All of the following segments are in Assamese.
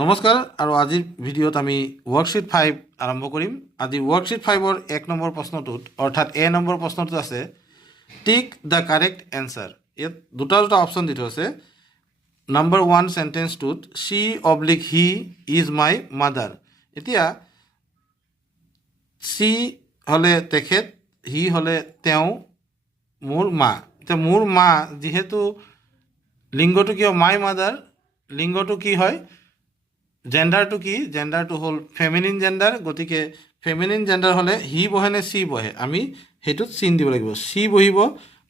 নমস্কাৰ আৰু আজিৰ ভিডিঅ'ত আমি worksheet 5 আৰম্ভ কৰিম। আজি worksheet 5ৰ 1 নম্বৰ প্ৰশ্নটোত অৰ্থাৎ এ নম্বৰ প্ৰশ্নটোত আছে টিক দ্য কাৰেক্ট এনসাৰ। ইয়াত দুটা অপচন দি থৈছে। Number 1 সেন্টেন্সটোত she oblique he is my mother। এতিয়া she হলে তেখেত, he হলে তেওঁ, মোৰ মা। এতিয়া মোৰ মা যেহেতু লিংগটো কি মাই মাদাৰ, লিংগটো কি হয় জেন্ডাৰটো কি, জেন্ডাৰটো হ'ল ফেমিনিন জেন্ডাৰ। গতিকে ফেমিনিন জেন্ডাৰ হ'লে হি বহে নে চি বহে, আমি সেইটোত চিন দিব লাগিব, চি বহিব।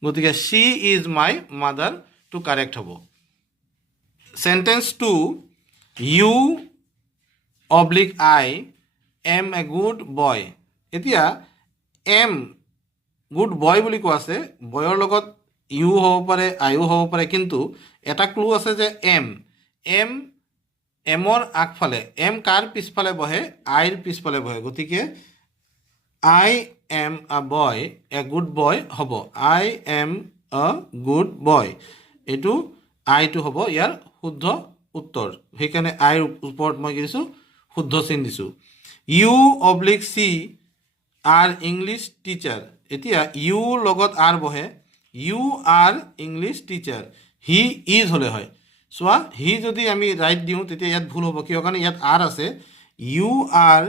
গতিকে she is my mother to correct হ'ব। Sentence 2 you oblique I am a good boy. এতিয়া এম গুড বয় বুলি কোৱা আছে, বয়ৰ লগত ইউ হ'ব পাৰে, আইও হ'ব পাৰে, কিন্তু এটা ক্লু আছে যে এমৰ আগফালে, এম কাৰ পিছফালে বহে, আইৰ পিছফালে বহে। গতিকে I am a boy, A good বয় হ'ব। I am a good boy, এইটো আইটো হ'ব ইয়াৰ শুদ্ধ উত্তৰ। সেইকাৰণে আইৰ ওপৰত মই কি দিছোঁ, শুদ্ধ চিন দিছোঁ। You oblique C are English teacher. এতিয়া ইউ লগত আৰ বহে, you are English teacher, he is হ'লে হয়। চোৱা, হি যদি আমি ৰাইট দিওঁ তেতিয়া ইয়াত ভুল হ'ব, কিয় কাৰণে ইয়াত আৰ আছে। ইউ আৰ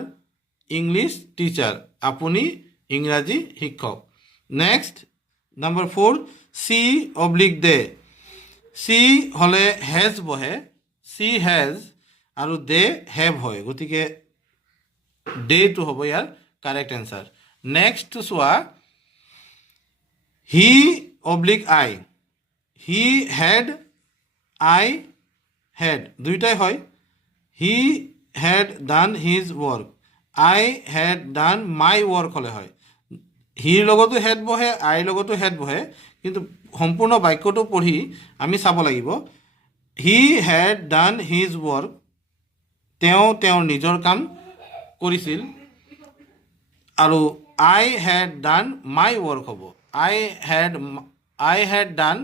ইংলিছ টিচাৰ, আপুনি ইংৰাজী শিক্ষক। নেক্সট নাম্বাৰ 4 চি অব্লিক দে। চি হ'লে হেজ বহে, চি হেজ, আৰু দে হেভ হয়। গতিকে ডেটো হ'ব ইয়াৰ কাৰেক্ট এনচাৰ। নেক্সট চোৱা, he oblique I, he had I had, দুইটাই হয়। He had done his work, I had done my work হ'লে হয়। হিৰ লগতো হেড বহে, আইৰ লগতো হেড বহে, কিন্তু সম্পূৰ্ণ বাক্যটো পঢ়ি আমি চাব লাগিব। হি হেড ডান হিজ ৱৰ্ক, তেওঁ তেওঁৰ নিজৰ কাম কৰিছিল, আৰু আই হেড ডান মাই ৱৰ্ক হ'ব। আই হেড ডান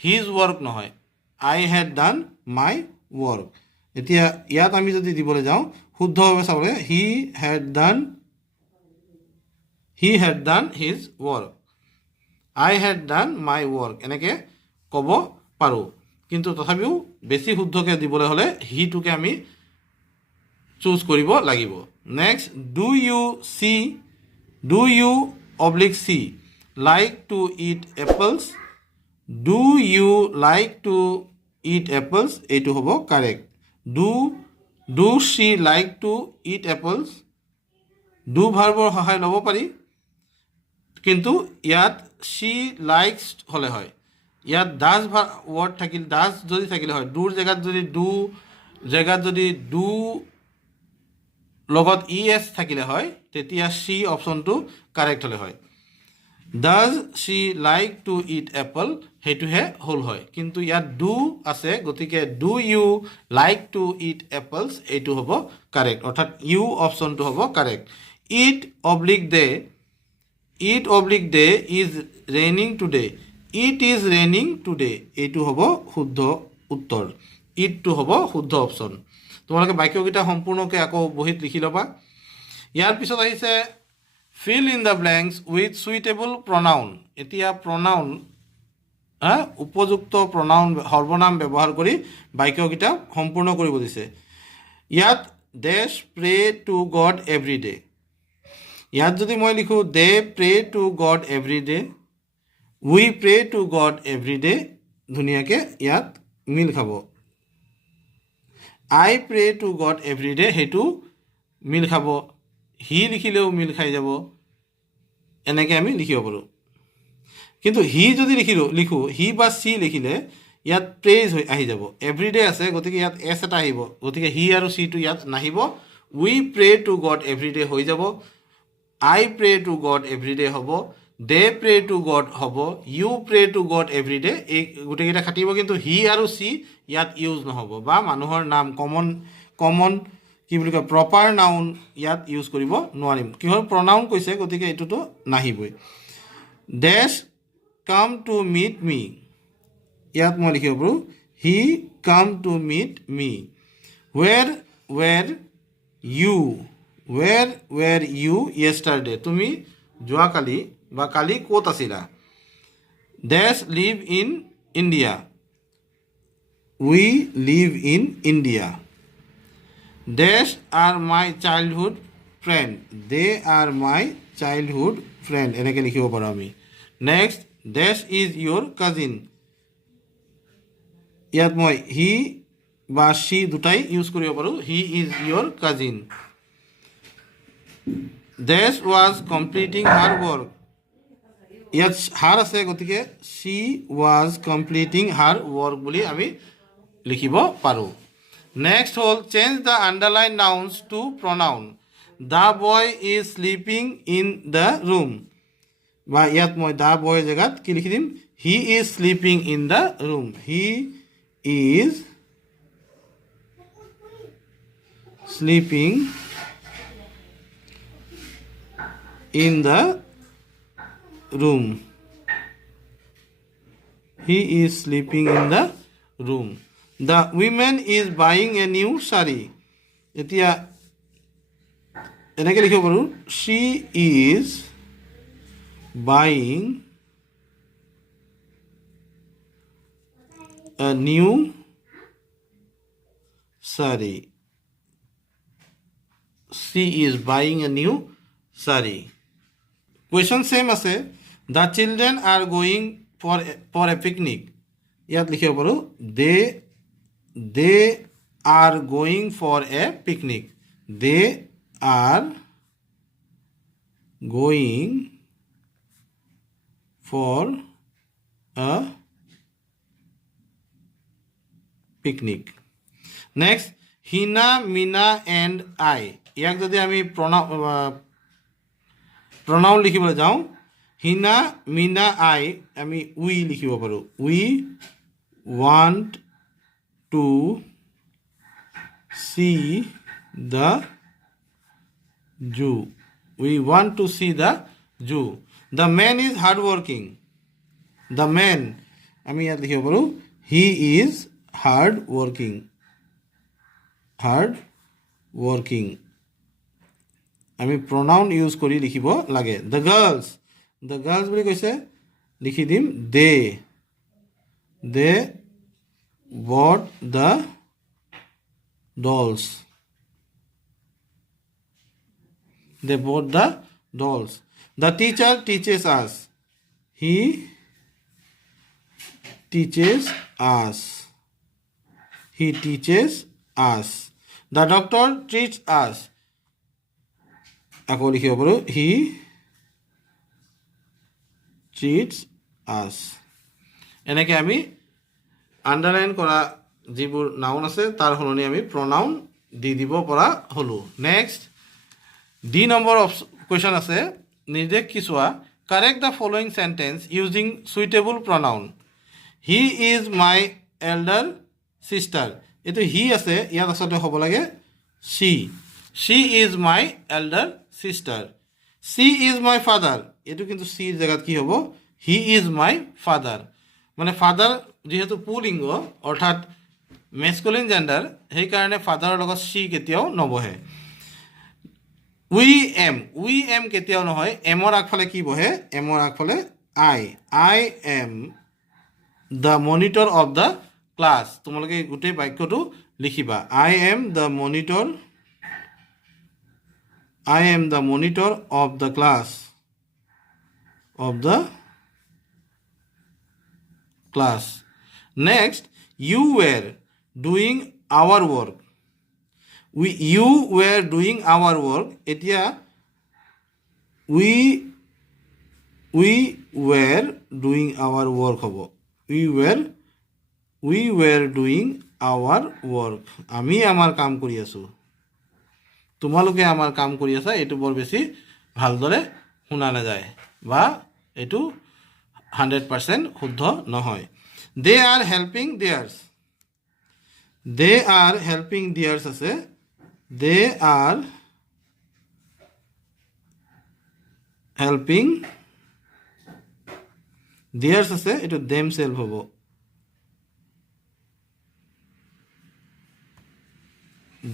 হিজ ৱৰ্ক নহয়, আই হেড ডান মাই ৱৰ্ক। এতিয়া ইয়াত আমি যদি দিবলৈ যাওঁ শুদ্ধভাৱে চাবলৈ, হি had done his work, I had done my work, এনেকৈ ক'ব পাৰোঁ। কিন্তু তথাপিও বেছি শুদ্ধকৈ দিবলৈ হ'লে হিটোকে আমি চুজ কৰিব লাগিব। Next do you oblique she like to eat apples. Do you like to eat apples, এইটো হ'ব correct. Do she like to eat apples, do ভাৰ্বৰ সহায় ল'ব পাৰি, কিন্তু ইয়াত শ্বি লাইকছ হ'লে হয়। ইয়াত ডাজ ৱৰ্ড থাকিল, ডাজ যদি থাকিলে হয়, ডুৰ জেগাত যদি ডু লগত ই এছ থাকিলে হয়, তেতিয়া চি অপশ্যনটো কাৰেক্ট হ'লে হয়। Does she like to eat apple, সেইটোহে হ'ল হয়, কিন্তু ইয়াত ডু আছে, গতিকে do you like to eat apples, এইটো হ'ব কাৰেক্ট, অৰ্থাৎ ইউ অপশ্যনটো হ'ব correct. It oblique day is raining today, it is raining today, এইটো হ'ব শুদ্ধ উত্তৰ, ইটটো হ'ব শুদ্ধ অপশ্যন। তোমালোকে বাক্যকেইটা সম্পূৰ্ণকৈ আকৌ বহীত লিখি ল'বা। ইয়াৰ পিছত আহিছে fill in the blanks with suitable pronoun. এতিয়া প্ৰনাউন, উপযুক্ত প্ৰনাউন, সৰ্বনাম ব্যৱহাৰ কৰি বাক্যকেইটা সম্পূৰ্ণ কৰিব দিছে। ইয়াত dash pray to God every day, ইয়াত যদি মই লিখোঁ they pray to God every day, we pray to God every day, ধুনীয়াকৈ ইয়াত মিল খাব। I pray to God every day, সেইটো মিল খাব। হি লিখিলেও মিল খাই যাব, এনেকৈ আমি লিখিব পাৰোঁ। কিন্তু হি যদি লিখোঁ, হি বা চি লিখিলে ইয়াত প্ৰেজ হৈ আহি যাব, এভৰি ডে আছে, গতিকে ইয়াত এছ এটা আহিব, গতিকে হি আৰু চিটো ইয়াত নাহিব। We pray to God every day হৈ যাব, I pray to God every day হ'ব, দে প্ৰে টু গড হ'ব, you pray to God every day, এই গোটেইকেইটা খাটিব, কিন্তু হি আৰু চি ইয়াত ইউজ নহ'ব, বা মানুহৰ নাম কমন কি বুলি কয় প্ৰপাৰ নাউন ইয়াত ইউজ কৰিব নোৱাৰিম, কিহৰ প্ৰনাউন কৈছে, গতিকে এইটোতো নাহিবই। ডেছ কাম টু মিট মি, ইয়াত মই লিখিব পাৰোঁ he come to meet me. Where were you? Where were you yesterday? তুমি যোৱাকালি বা কালি ক'ত আছিলা? Dash live in India. We live in India. Dash are my childhood friend. They are my childhood friend. এনেকৈ লিখিব পাৰোঁ আমি. Next, dash is your cousin. ইয়াত মই he বা she দুটাই ইউজ কৰিব পাৰোঁ. He is your cousin. Dash was completing her work. ইয়াত her আছে গতিকে she was completing her work বুলি আমি লিখিব পাৰোঁ. Next হ'ল change the underlined nouns to pronoun. The boy is sleeping in the room. বা ইয়াত মই the boy জেগাত কি লিখি দিম? He is sleeping in the room. He is sleeping in the room. He is sleeping in the room. The woman is buying a new sari. এতিয়া এনেকৈ লিখিব পাৰোঁ. She is buying a new sari. She is buying a new sari. Question same আছে. The children are going for a picnic. ইয়াত লিখিব পাৰোঁ. They are going for a picnic. They are going for a picnic. Next, Hina, Mina and I. ইয়াক যদি আমি pronoun লিখিবলৈ যাওঁ, Hina, Mina, I আমি we লিখিব পাৰোঁ. We want to see the zoo. We want to see the zoo. The man is hardworking. The man আমি ইয়াত লিখিব পাৰোঁ. He is hardworking. Hardworking. আমি pronoun ইউজ কৰি লিখিব লাগে. The girls. The girls বুলি কৈছে লিখি দিম they. They bought the dolls. They bought the dolls. The teacher teaches us. He teaches us. He teaches us. The doctor treats us. আকৌ লিখিব পাৰোঁ. He treats us. এনেকৈ আমি আণ্ডাৰলাইন কৰা যিবোৰ নাউন আছে তাৰ সলনি আমি প্ৰনাউন দি দিব পৰা হ'লোঁ. নেক্সট ডি নম্বৰ কুৱেশ্যন আছে. নিৰ্দেশ কি চোৱা. Correct the following sentence using suitable pronoun. He is my elder sister. এইটো হি আছে, ইয়াত আচলতে হ'ব লাগে she. She is my elder sister. She is my father. এইটো কিন্তু চিৰ জেগাত কি হ'ব? He is my father. মানে ফাদাৰ যিহেতু পুলিংগ অৰ্থাৎ মেস্কুলিন জেণ্ডাৰ, সেইকাৰণে ফাদাৰৰ লগত চি কেতিয়াও নবহে. উই এম কেতিয়াও নহয়. এমৰ আগফালে কি বহে? এমৰ আগফালে I. I am the monitor of the class. তোমালোকে গোটেই বাক্যটো লিখিবা. I am the monitor. I am the monitor of the class. Next, you were doing our work. You were doing our work. এতিয়া we were doing our work হ'ব. We were doing our work. আমি আমাৰ কাম কৰি আছোঁ. তোমালোকে আমাৰ কাম কৰি আছা, এইটো বৰ বেছি ভালদৰে শুনা নাযায় বা এইটো 100% শুদ্ধ নহয়. দে are helping দেয়াৰ্ছ. De are helping দেয়াৰ্ছ আছে. দে আৰ হেল্পিং দেয়াৰ্ছ আছে, এইটো দেম সেলফ হ'ব.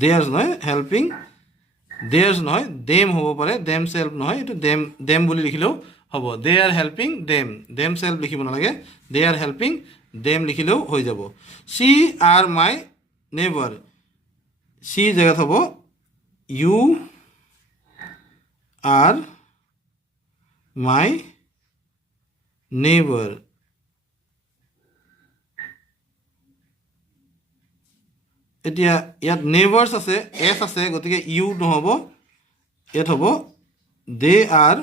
দেয়াৰ্ছ নহয়, হেল্পিং দেয়াৰ্ছ নহয়, দেম হ'ব পাৰে, দেম চেল্ফ নহয়, এইটো দেম দেম বুলি লিখিলেও হ'ব। They are helping them, them self লিখিব নালাগে, দে আৰ হেল্পিং দেম লিখিলেও হৈ যাব। She are my neighbour, she জেগাত হ'ব ইউ আৰ মাই নেইবাৰ। এতিয়া ইয়াত নেইবাৰ্ছ আছে, এছ আছে, গতিকে ইউ নহ'ব, ইয়াত হ'ব they R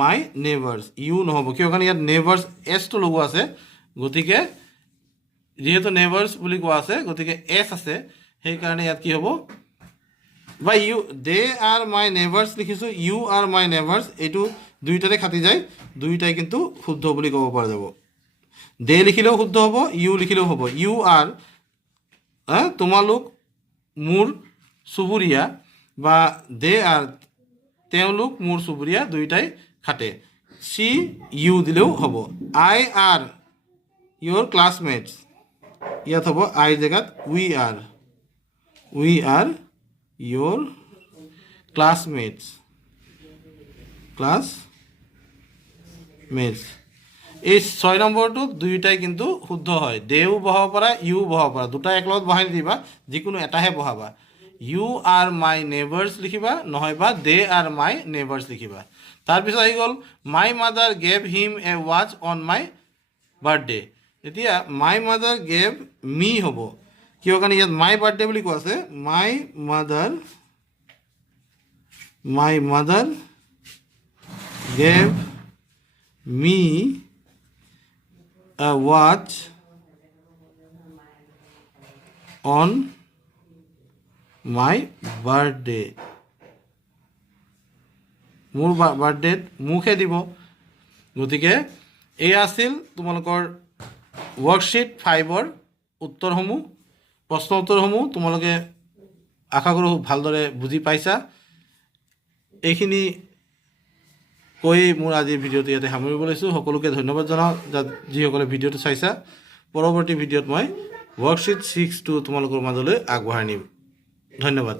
my neighbours, U নহ'ব, কিয় কাৰণে ইয়াত নেইবাৰ্ছ এছটো লগোৱা আছে, গতিকে যিহেতু নেইবাৰ্ছ বুলি কোৱা আছে গতিকে এছ আছে, সেইকাৰণে ইয়াত কি হ'ব বা ইউ দে আৰ মাই নেইবাৰ্ছ লিখিছোঁ, ইউ আৰ মাই নেইবাৰ্ছ, এইটো দুইটাতে খাটি যায়, দুইটাই কিন্তু শুদ্ধ বুলি ক'ব পৰা যাব। দে লিখিলেও শুদ্ধ হ'ব, ইউ লিখিলেও হ'ব। ইউ আৰ তোমালোক মোৰ চুবুৰীয়া, বা দে আৰ তেওঁলোক মোৰ চুবুৰীয়া, দুইটাই খাটে। চি ইউ দিলেও হ'ব। আই আৰ ইয়'ৰ ক্লাছমেটছ, ইয়াত হ'ব আইৰ জেগাত উই আৰ ইয়'ৰ ক্লাছমেটছ, এই 6 নম্বৰটোত দুয়োটাই কিন্তু শুদ্ধ হয়। দেও বহাব পাৰা, ইউ বহাব পাৰা, দুটা একলগত বহাই নিদিবা, যিকোনো এটাহে বহাবা। ইউ আৰ মাই নেইবাৰ্ছ লিখিবা, নহয় বা দে আৰ মাই নেইবাৰ্ছ লিখিবা। তাৰপিছত আহি গ'ল my mother gave him a watch on my birthday. এতিয়া মাই মাদাৰ গেভ মি হ'ব, কিয় কাৰণে ইয়াত মাই বাৰ্থডে বুলি কোৱা আছে। মাই mother gave me a watch on my birthday, মোৰ বাৰ্থডেত মোকহে দিব। গতিকে এই আছিল তোমালোকৰ ৱৰ্কশ্বীট 5ৰ উত্তৰসমূহ, প্ৰশ্ন উত্তৰসমূহ। তোমালোকে আশা কৰোঁ ভালদৰে বুজি পাইছা। এইখিনি কৈ মোৰ আজিৰ ভিডিঅ'টো ইয়াতে সামৰিব লৈছোঁ। সকলোকে ধন্যবাদ জনাওঁ যিসকলে ভিডিঅ'টো চাইছা। পৰৱৰ্তী ভিডিঅ'ত মই ৱৰ্কশ্বীট 6টো তোমালোকৰ মাজলৈ আগবঢ়াই নিম। ধন্যবাদ।